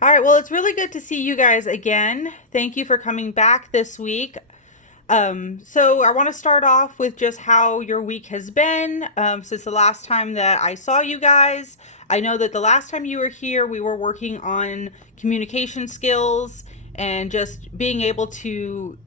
All right, well, it's really good to see you guys again. Thank you for coming back this week. So I want to start off with just how your week has been since the last time that I saw you guys. I know that the last time you were here, we were working on communication skills and just being able to,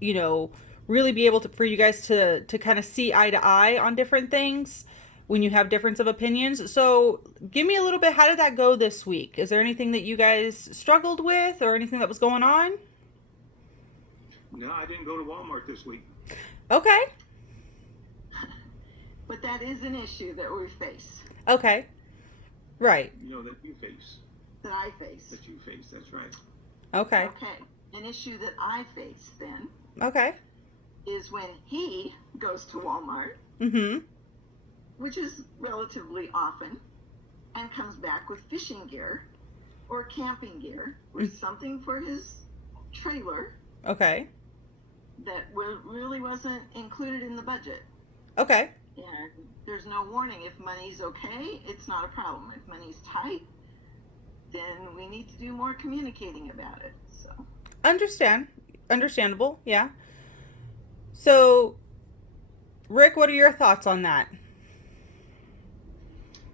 really be able to for you guys to kind of see eye to eye on different things when you have difference of opinions. So, give me a little bit. How did that go this week? Is there anything that you guys struggled with, or anything that was going on? No, I didn't go to Walmart this week. Okay. But that is an issue that we face, Okay. Right. That you face, that I face. that you face. That's right. Okay. Okay. An issue that I face then Okay. is when he goes to Walmart, Mm-hmm. which is relatively often, and comes back with fishing gear or camping gear or something for his trailer Okay. that really wasn't included in the budget. Okay. And there's no warning. If money's okay, it's not a problem. If money's tight, then we need to do more communicating about it. So Understandable. Yeah. So, Rick, what are your thoughts on that?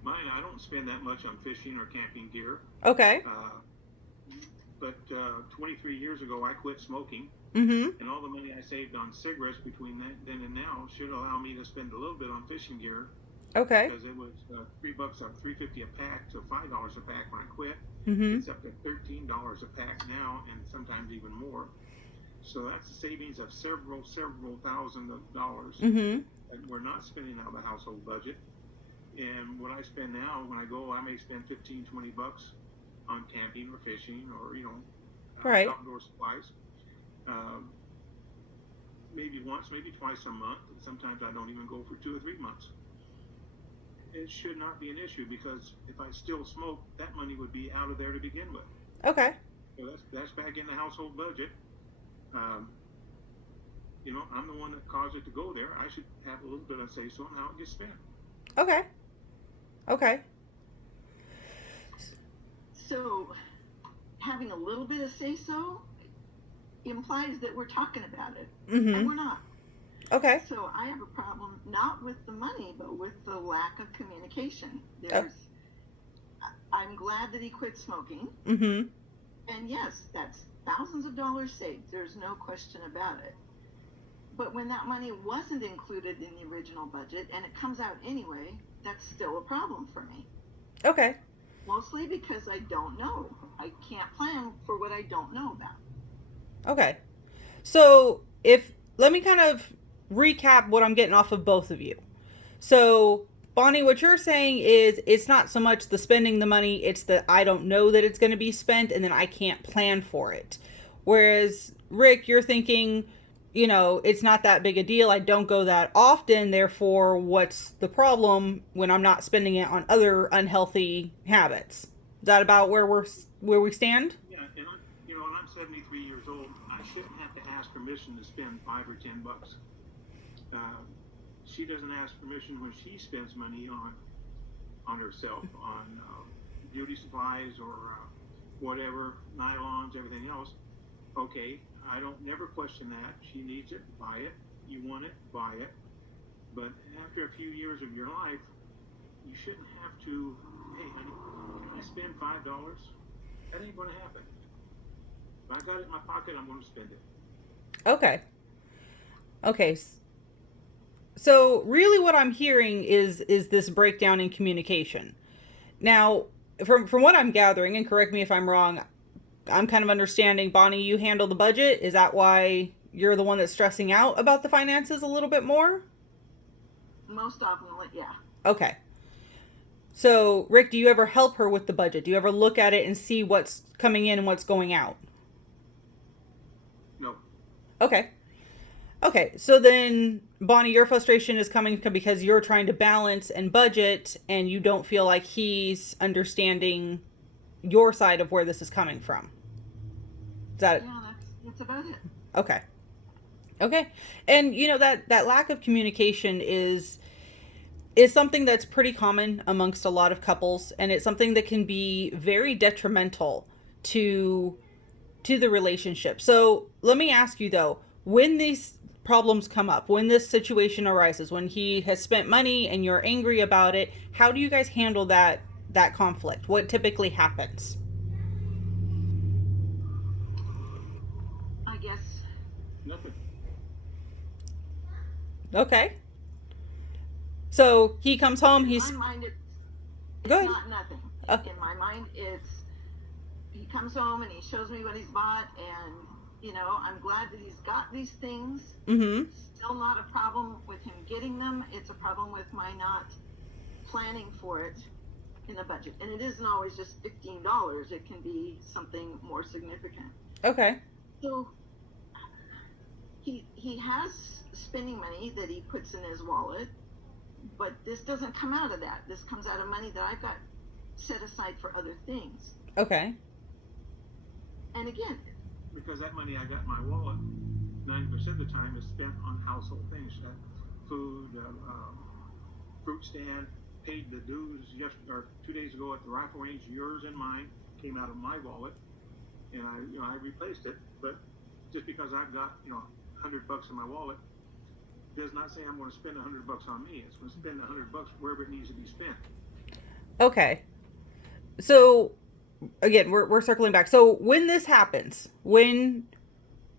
Mine, I don't spend that much on fishing or camping gear. Okay. But 23 years ago, I quit smoking, Mm-hmm. and all the money I saved on cigarettes between then and now should allow me to spend a little bit on fishing gear Okay. because it was $3 up, $3.50 a pack to $5 a pack when I quit. Mm-hmm. It's up to $13 a pack now, and sometimes even more. So that's a savings of several thousands of dollars Mm-hmm. that we're not spending out of the household budget. And what I spend now, when I go, I may spend 15, $20 on camping or fishing or, Right. outdoor supplies. Um, Maybe once, maybe twice a month. And sometimes I don't even go for 2 or 3 months. It should not be an issue because if I still smoke, that money would be out of there to begin with. Okay. So that's back in the household budget. Um, I'm the one that caused it to go there. I should have a little bit of say so on how it gets spent. Okay. Okay. So having a little bit of say so implies that we're talking about it, and Mm-hmm. we're not. Okay. So I have a problem not with the money, but with the lack of communication. Oh. I'm glad that he quit smoking, Mm-hmm. and yes, that's thousands of dollars saved. There's no question about it. But when that money wasn't included in the original budget and it comes out anyway, that's still a problem for me. Okay. Mostly because I don't know. I can't plan for what I don't know about. Okay. So, if let me kind of recap what I'm getting off of both of you. So, Bonnie, what you're saying is it's not so much the spending the money, it's that I don't know that it's going to be spent and then I can't plan for it. Whereas, Rick, you're thinking, it's not that big a deal. I don't go that often. Therefore, what's the problem when I'm not spending it on other unhealthy habits? Is that about where we stand? Yeah, and I'm 73 years old. I shouldn't have to ask permission to spend $5 or $10. She doesn't ask permission when she spends money on herself, on beauty supplies or whatever, nylons, everything else. Okay, I don't never question that. She needs it, buy it. You want it, buy it. But after a few years of your life, you shouldn't have to. Hey, honey, can I spend $5? That ain't going to happen. If I got it in my pocket, I'm going to spend it. Okay. Okay. So really what I'm hearing is this breakdown in communication. Now, from what I'm gathering, and correct me if I'm wrong, I'm kind of understanding, Bonnie, you handle the budget. Is that why you're the one that's stressing out about the finances a little bit more? Most often, yeah. Okay. So, Rick, do you ever help her with the budget? Do you ever look at it and see what's coming in and what's going out? No. Okay. Okay, so then, Bonnie, your frustration is coming because you're trying to balance and budget, and you don't feel like he's understanding your side of where this is coming from. Is that Yeah, that's about it. okay? Okay, and that lack of communication is something that's pretty common amongst a lot of couples, and it's something that can be very detrimental to the relationship. So let me ask you though, when these problems come up, when this situation arises, when he has spent money and you're angry about it, how do you guys handle that conflict? What typically happens? I guess Nothing. Okay. So he comes home, in he's my mind it's go ahead. not nothing. In my mind it's he comes home and he shows me what he's bought, and I'm glad that he's got these things. Mm-hmm. Still not a problem with him getting them. It's a problem with my not planning for it in the budget. And it isn't always just $15. It can be something more significant. Okay. So he has spending money that he puts in his wallet, but this doesn't come out of that. This comes out of money that I've got set aside for other things. Okay. And again, Because that money I got in my wallet, 90% of the time is spent on household things, food, fruit stand, paid the dues yesterday or 2 days ago at the rifle range. Yours and mine came out of my wallet, and I replaced it. But just because I've got $100 in my wallet does not say I'm going to spend $100 on me. It's going to spend $100 wherever it needs to be spent. Okay. So again, we're circling back. So when this happens, when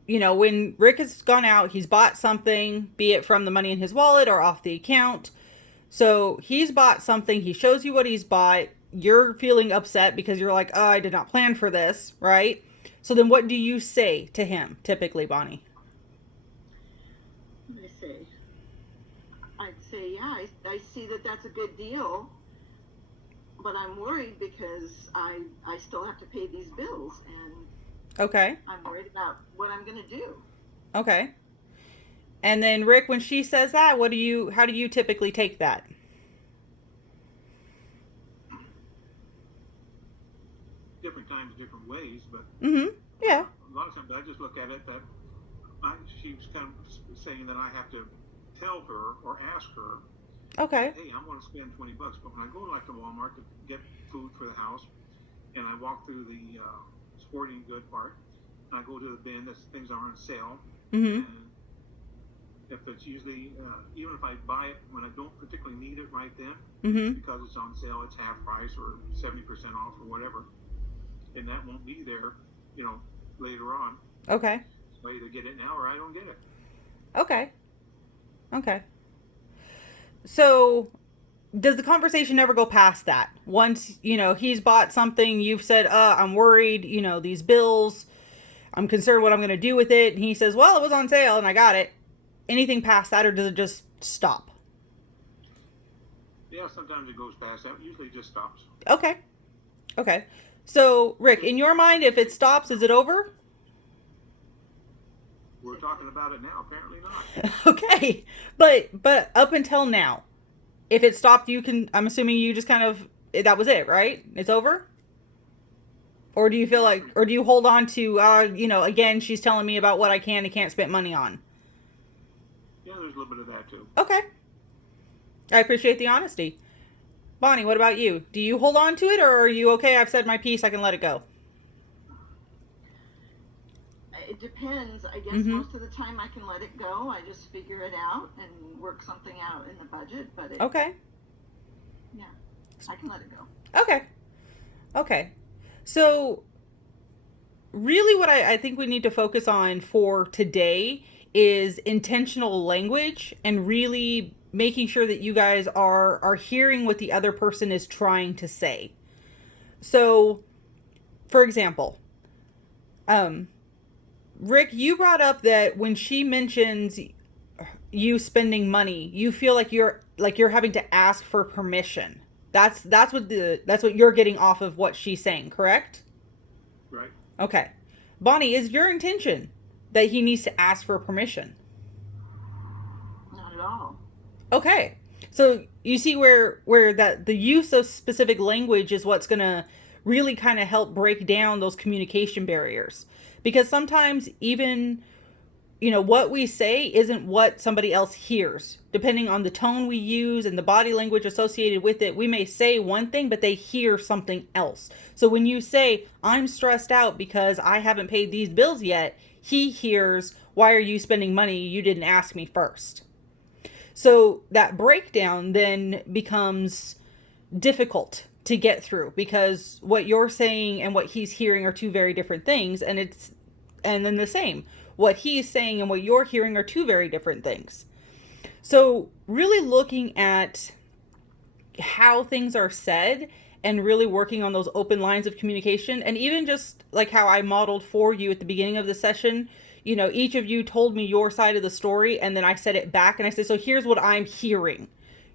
Rick has gone out, he's bought something, be it from the money in his wallet or off the account. So he's bought something, he shows you what he's bought, you're feeling upset because you're like, oh, I did not plan for this, right? So then what do you say to him, typically, Bonnie? what did I say? I'd say, yeah, I see that that's a good deal, but I'm worried because I still have to pay these bills, and Okay. I'm worried about what I'm going to do. Okay. And then Rick, when she says that, how do you typically take that? Different times, different ways, but Mm-hmm. Yeah. a lot of times I just look at it that she was kind of saying that I have to tell her or ask her, Okay. hey, I'm going to spend $20, but when I go like to Walmart to get food for the house, and I walk through the sporting good part, and I go to the bin, things are on sale, Mm-hmm. and if it's usually, even if I buy it when I don't particularly need it right then, Mm-hmm. because it's on sale, it's half price or 70% off or whatever, and that won't be there, later on. Okay. So I either get it now or I don't get it. Okay. Okay. So does the conversation never go past that? Once, he's bought something, you've said, I'm worried, these bills, I'm concerned what I'm going to do with it. And he says, well, it was on sale and I got it. Anything past that, or does it just stop? Yeah, sometimes it goes past that. Usually it just stops. Okay. Okay. So, Rick, in your mind, if it stops, is it over? We're talking about it now. Apparently not. Okay. But up until now, if it stopped, I'm assuming you just kind of, that was it, right? It's over? Or do you feel like, or do you hold on to, again, she's telling me about what I can and can't spend money on? Yeah, there's a little bit of that too. Okay. I appreciate the honesty. Bonnie, what about you? Do you hold on to it, or are you okay? I've said my piece, I can let it go. It depends. I guess Mm-hmm. most of the time I can let it go. I just figure it out and work something out in the budget. But Okay. yeah, I can let it go. Okay. Okay. So, really what I think we need to focus on for today is intentional language and really making sure that you guys are hearing what the other person is trying to say. So, for example, Rick, you brought up that when she mentions you spending money, you feel like you're having to ask for permission. That's what you're getting off of what she's saying, correct? Right. Okay. Bonnie, is your intention that he needs to ask for permission? Not at all. Okay. So you see where that the use of specific language is what's going to really kind of help break down those communication barriers. Because sometimes even what we say isn't what somebody else hears. Depending on the tone we use and the body language associated with it, we may say one thing, but they hear something else. So when you say, I'm stressed out because I haven't paid these bills yet, he hears, why are you spending money? You didn't ask me first. So that breakdown then becomes difficult to get through because what you're saying and what he's hearing are two very different things. And then the same. What he's saying and what you're hearing are two very different things. So really looking at how things are said and really working on those open lines of communication, and even just like how I modeled for you at the beginning of the session, each of you told me your side of the story, and then I said it back and I said, so here's what I'm hearing.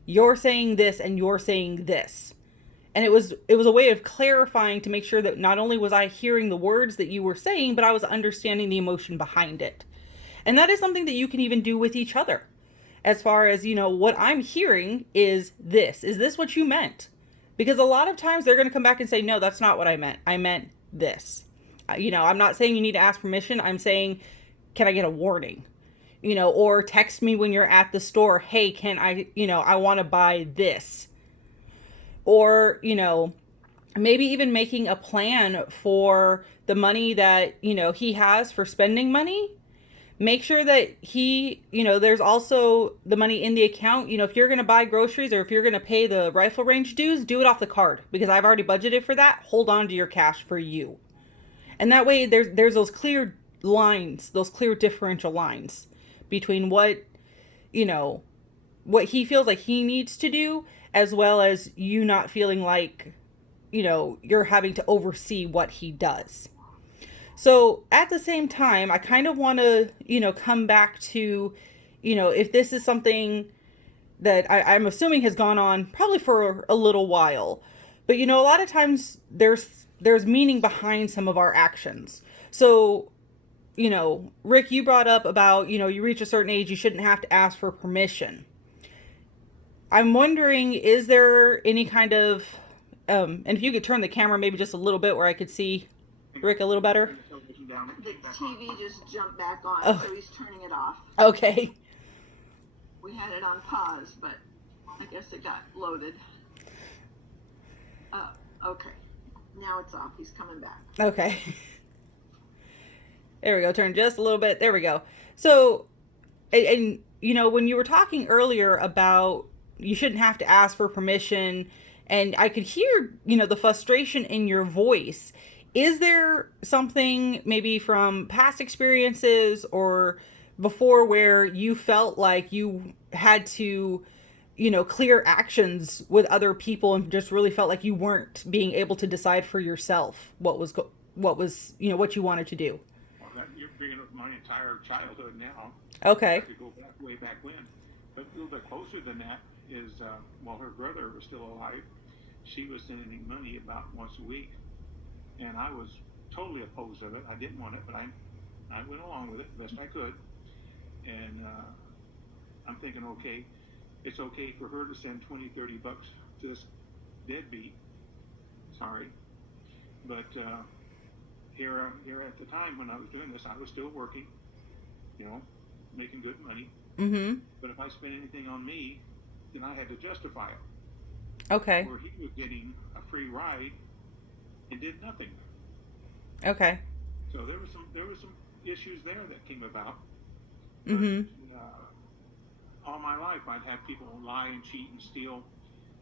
You're saying this and you're saying this. And it was a way of clarifying to make sure that not only was I hearing the words that you were saying, but I was understanding the emotion behind it. And that is something that you can even do with each other. As far as, what I'm hearing is this. Is this what you meant? Because a lot of times they're going to come back and say, no, that's not what I meant. I meant this. I'm not saying you need to ask permission. I'm saying, can I get a warning? Or text me when you're at the store. Hey, can I, I want to buy this. Or, maybe even making a plan for the money that, he has for spending money. Make sure that he, there's also the money in the account. If you're going to buy groceries or if you're going to pay the rifle range dues, do it off the card because I've already budgeted for that. Hold on to your cash for you. And that way there's those clear lines, those clear differential lines between what he feels like he needs to do, as well as you not feeling like, you're having to oversee what he does. So at the same time, I kind of want to, come back to, if this is something that I'm assuming has gone on probably for a little while, but, a lot of times there's meaning behind some of our actions. So, Rick, you brought up about, you reach a certain age, you shouldn't have to ask for permission. I'm wondering, is there any kind of, and if you could turn the camera maybe just a little bit where I could see Rick a little better. The TV just jumped back on, so he's turning it off. Okay. We had it on pause, but I guess it got loaded. Okay. Now it's off. He's coming back. Okay. There we go. Turn just a little bit. There we go. So, and when you were talking earlier about you shouldn't have to ask for permission, and I could hear, the frustration in your voice. Is there something maybe from past experiences or before where you felt like you had to, clear actions with other people and just really felt like you weren't being able to decide for yourself what was, what you wanted to do? Well, you're bringing up my entire childhood now. Okay. I could go back way back when. But a little bit closer than that is, while her brother was still alive, she was sending money about once a week. And I was totally opposed of it. I didn't want it, but I went along with it the best I could. And I'm thinking, okay, it's okay for her to send $20, $30 to this deadbeat. Sorry. But here at the time when I was doing this, I was still working, making good money. Mm-hmm. But if I spent anything on me, then I had to justify it. Okay. Where he was getting a free ride and did nothing. Okay. So there were some issues there that came about. But, mm-hmm. All my life, I'd have people lie and cheat and steal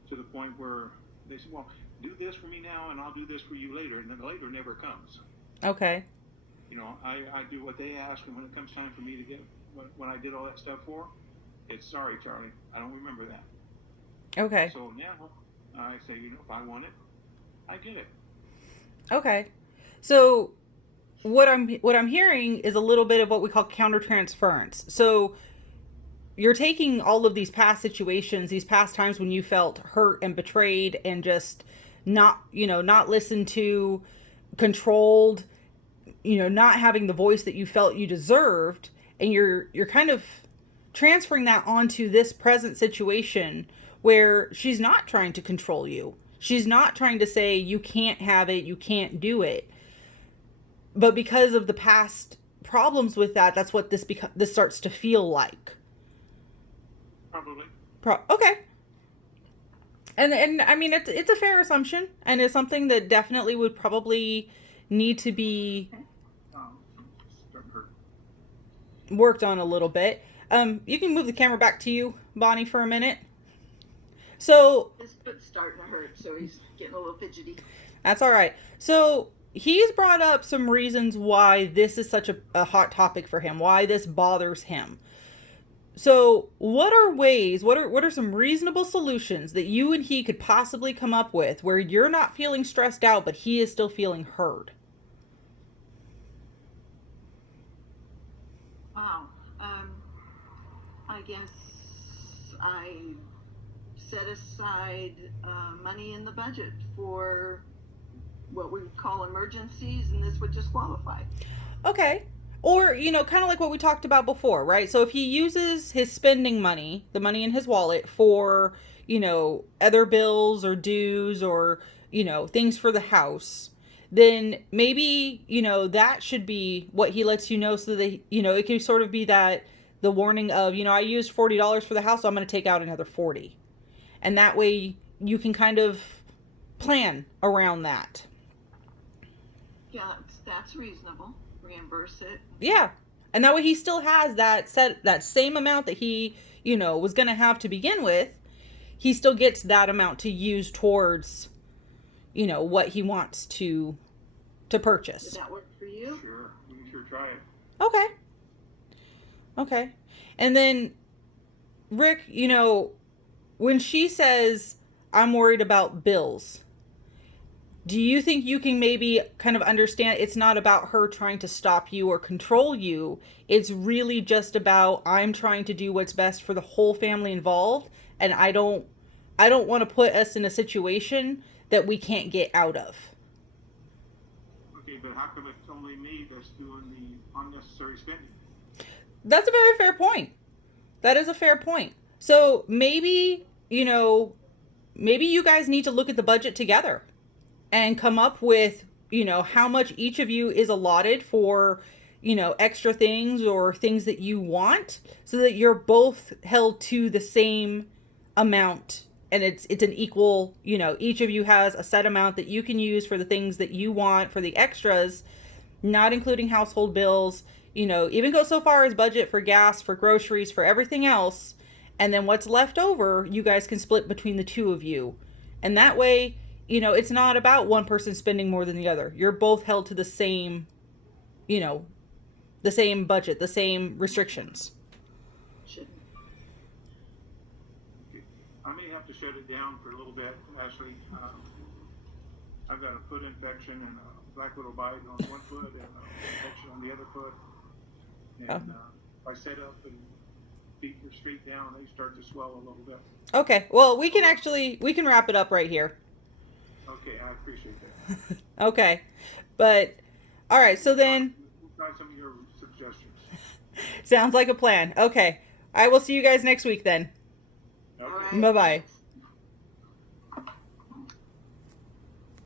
to the point where they said, "Well, do this for me now, and I'll do this for you later," and then the later never comes. Okay. I do what they ask, and when it comes time for me to get what I did all that stuff for, it's sorry, Charlie, I don't remember that. Okay. So now I say, if I want it, I get it. Okay. So what I'm hearing is a little bit of what we call countertransference. So you're taking all of these past situations, these past times when you felt hurt and betrayed and just not listened to, controlled, not having the voice that you felt you deserved, and you're kind of transferring that onto this present situation where she's not trying to control you. She's not trying to say you can't have it, you can't do it. But because of the past problems with that, that's what this starts to feel like. Probably. Okay. And I mean, it's a fair assumption, and it's something that definitely would probably need to be worked on a little bit. You can move the camera back to you, Bonnie, for a minute. So His foot's starting to hurt, so he's getting a little fidgety. that's all right. So he's brought up some reasons why this is such a hot topic for him, why this bothers him. So what are some reasonable solutions that you and he could possibly come up with where you're not feeling stressed out, but he is still feeling heard? Wow. I guess I set aside money in the budget for what we would call emergencies, and this would just qualify. Okay. Or, kind of like what we talked about before, right? So if he uses his spending money, the money in his wallet, for, other bills or dues or, things for the house, then maybe, that should be what he lets you know, so that, it can sort of be that the warning of, I used $40 for the house, so I'm going to take out another 40. And that way you can kind of plan around that. Yeah, that's reasonable. Reimburse it. Yeah. And that way he still has that same amount that he, was going to have to begin with. He still gets that amount to use towards, what he wants to purchase. Does that work for you? Sure. We can sure try it. Okay. And then, Rick, when she says, I'm worried about bills, do you think you can maybe kind of understand it's not about her trying to stop you or control you? It's really just about, I'm trying to do what's best for the whole family involved, and I don't want to put us in a situation that we can't get out of. Okay, but how come it's only me that's doing the unnecessary spending? That's a very fair point. That is a fair point. So maybe, maybe you guys need to look at the budget together and come up with, how much each of you is allotted for, extra things or things that you want, so that you're both held to the same amount. And it's an equal, each of you has a set amount that you can use for the things that you want, for the extras, not including household bills, even go so far as budget for gas, for groceries, for everything else. And then what's left over, you guys can split between the two of you. And that way, it's not about one person spending more than the other. You're both held to the same, the same budget, the same restrictions. Shouldn't. I may have to shut it down for a little bit, Ashley. I've got a foot infection and a black widow bite on one foot and an infection on the other foot. And if I sit up and feet are straight down, they start to swell a little bit. Okay, well, we can wrap it up right here. Okay, I appreciate that. Okay, but all right, so then We'll try some of your suggestions. sounds like a plan. Okay, I will see you guys next week then. Okay. All right. Bye-bye.